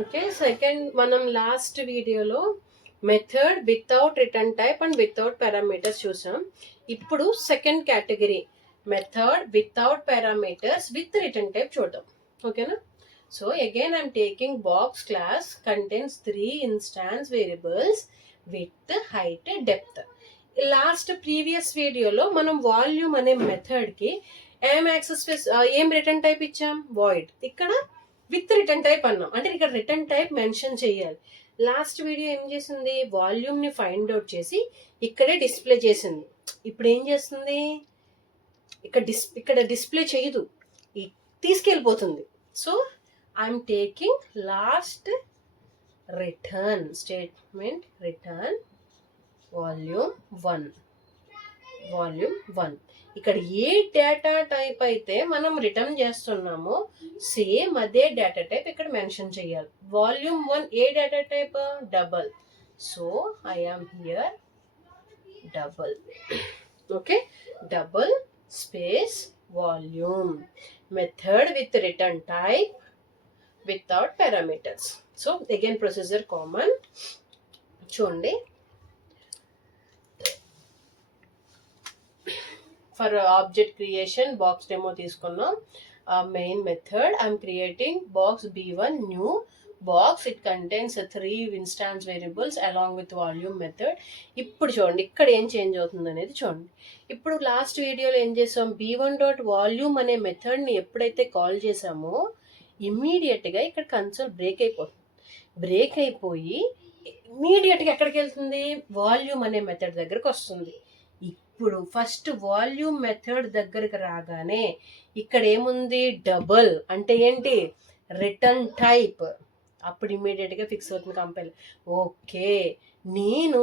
Okay, second మనం last వీడియోలో method without return type and without parameters చూసాం. ఇప్పుడు second category method without parameters with return type చూద్దాం. ఓకేనా? So again I'm taking box class contains 3 instance variables with height depth. Last previous వీడియోలో మనం volume అనే మెథడ్కి ఏం return type ఇచ్చాం? Void. ఇక్కడ విత్ రిటర్న్ టైప్ అన్నాం, అంటే ఇక్కడ రిటర్న్ టైప్ మెన్షన్ చేయాలి. లాస్ట్ వీడియో ఏం చేసింది? వాల్యూమ్ని ఫైండ్ అవుట్ చేసి ఇక్కడే డిస్ప్లే చేసింది. ఇప్పుడు ఏం చేస్తుంది? ఇక్కడ డిస్ప్లే చేయదు, తీసుకెళ్ళిపోతుంది. So I'm taking last return statement, return volume 1. ఇక్కడ ఏ డేటా టైప్ అయితే మనం రిటర్న్ చేస్తున్నామో సేమ్ అదే డేటా టైప్ ఇక్కడ మెన్షన్ చేయాలి. వాల్యూమ్ 1 ఏ data type? Double. So I am here double. Okay, double space volume method with return type without parameters. So again procedure common. చూడండి, for object creation box demo తీసుకున్నాం. Main method I'm creating box B1 new box. It contains 3 instance variables along with volume method. ఇప్పుడు చూడండి ఇక్కడ ఏం change అవుతుంది అనేది చూడండి. ఇప్పుడు లాస్ట్ వీడియోలో ఏం చేసాం? B1.వాల్యూమ్ అనే మెథడ్ని ఎప్పుడైతే కాల్ చేసామో ఇమ్మీడియట్గా ఇక్కడ కన్సోల్ బ్రేక్ అయిపోయి ఇమ్మీడియట్గా ఎక్కడికి వెళ్తుంది? వాల్యూమ్ అనే మెథడ్ దగ్గరకు వస్తుంది. ఇప్పుడు ఫస్ట్ వాల్యూమ్ మెథడ్ దగ్గరికి రాగానే ఇక్కడ ఏముంది? డబల్. అంటే ఏంటి? Return type. అప్పుడు ఇమ్మీడియట్గా ఫిక్స్ అవుతుంది కంపైల్. ఓకే, నేను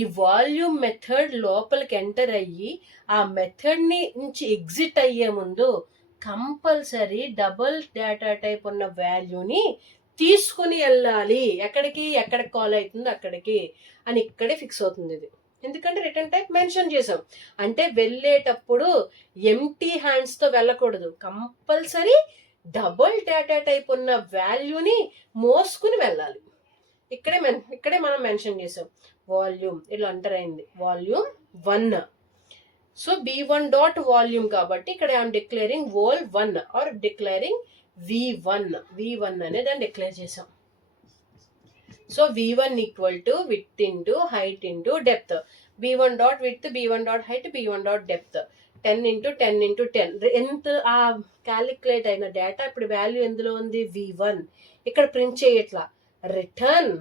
ఈ వాల్యూమ్ మెథడ్ లోపలికి ఎంటర్ అయ్యి ఆ మెథడ్ని నుంచి ఎగ్జిట్ అయ్యే ముందు కంపల్సరీ డబల్ డేటా టైప్ ఉన్న వాల్యూని తీసుకుని వెళ్ళాలి. ఎక్కడికి కాల్ అవుతుందో అక్కడికి అని ఇక్కడే ఫిక్స్ అవుతుంది ఇది. ఎందుకంటే రిటర్న్ టైప్ మెన్షన్ చేసాం. అంటే వెళ్ళేటప్పుడు ఎంటీ హ్యాండ్స్తో వెళ్ళకూడదు, కంపల్సరీ డబుల్ డేటా టైప్ ఉన్న వాల్యూని మోసుకుని వెళ్ళాలి. ఇక్కడే మనం మెన్షన్ చేసాం వాల్యూమ్. ఇలా ఎంటర్ అయింది వాల్యూమ్ 1. సో B1.వాల్యూమ్ కాబట్టి ఇక్కడ I'm declaring vol1 are declaring V1 అనేది దాన్ని డిక్లేర్ చేసాం. So V1 equal to with into height into depth. B1.width, B1.height, B1.depth. 10 into 10 into 10. ఎంత ఆ క్యాలిక్యులేట్ అయిన డేటా ఇప్పుడు వాల్యూ ఎందులో ఉంది? V1. ఇక్కడ ప్రింట్ చేయట్లా, రిటర్న్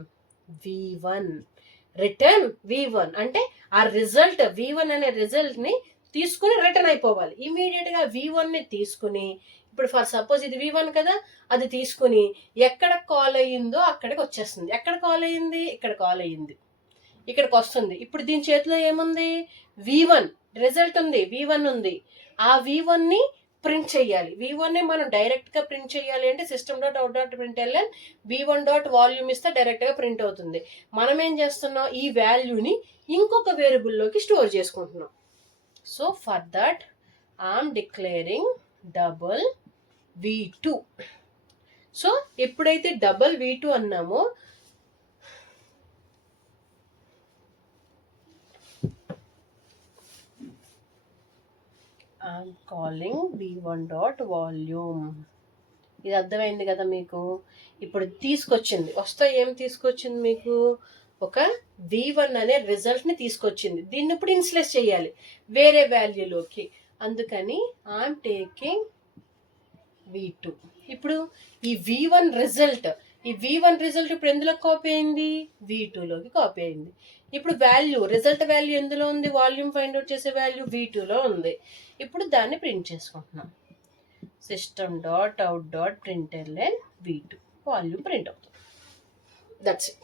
V1 అంటే ఆ రిజల్ట్ V1 అనే రిజల్ట్ని తీసుకుని రిటర్న్ అయిపోవాలి. ఇమీడియట్గా V1ని తీసుకుని, ఇప్పుడు ఫర్ సపోజ్ ఇది V1 కదా, అది తీసుకుని ఎక్కడ కాల్ అయ్యిందో అక్కడికి వచ్చేస్తుంది. ఎక్కడ కాల్ అయ్యింది? ఇక్కడ కాల్ అయ్యింది, ఇక్కడికి వస్తుంది. ఇప్పుడు దీని చేతిలో ఏముంది? V1 రిజల్ట్ ఉంది, V1 ఉంది. ఆ V1ని ప్రింట్ చేయాలి. V1ని మనం డైరెక్ట్గా ప్రింట్ చేయాలి అంటే system.out.println B1.వాల్యూమ్ ఇస్తే డైరెక్ట్గా ప్రింట్ అవుతుంది. మనం ఏం చేస్తున్నాం? ఈ వాల్యూని ఇంకొక వేరియబుల్లోకి స్టోర్ చేసుకుంటున్నాం. So for that I'm declaring double V2. So ఎప్పుడైతే డబల్ V2 అన్నామో ఐఎమ్ కాలింగ్ B1.వాల్యూమ్. ఇది అర్థమైంది కదా మీకు? ఇప్పుడు ఏం తీసుకొచ్చింది మీకు? ఒక V1 అనే రిజల్ట్ని తీసుకొచ్చింది. దీన్ని ఇప్పుడు ఇన్స్లెస్ చేయాలి వేరే వాల్యూలోకి. అందుకని ఐఎమ్ టేకింగ్ V2. ఇప్పుడు ఈ V1 రిజల్ట్ ఇప్పుడు ఎందులో కాపీ అయింది? V2లోకి కాపీ అయింది. ఇప్పుడు రిజల్ట్ వాల్యూ ఎందులో ఉంది? వాల్యూమ్ ఫైండ్ అవుట్ చేసే వాల్యూ V2లో ఉంది. ఇప్పుడు దాన్ని ప్రింట్ చేసుకుంటున్నాం. system.out.println V2 వాల్యూమ్ ప్రింట్ అవుతుంది. That's it.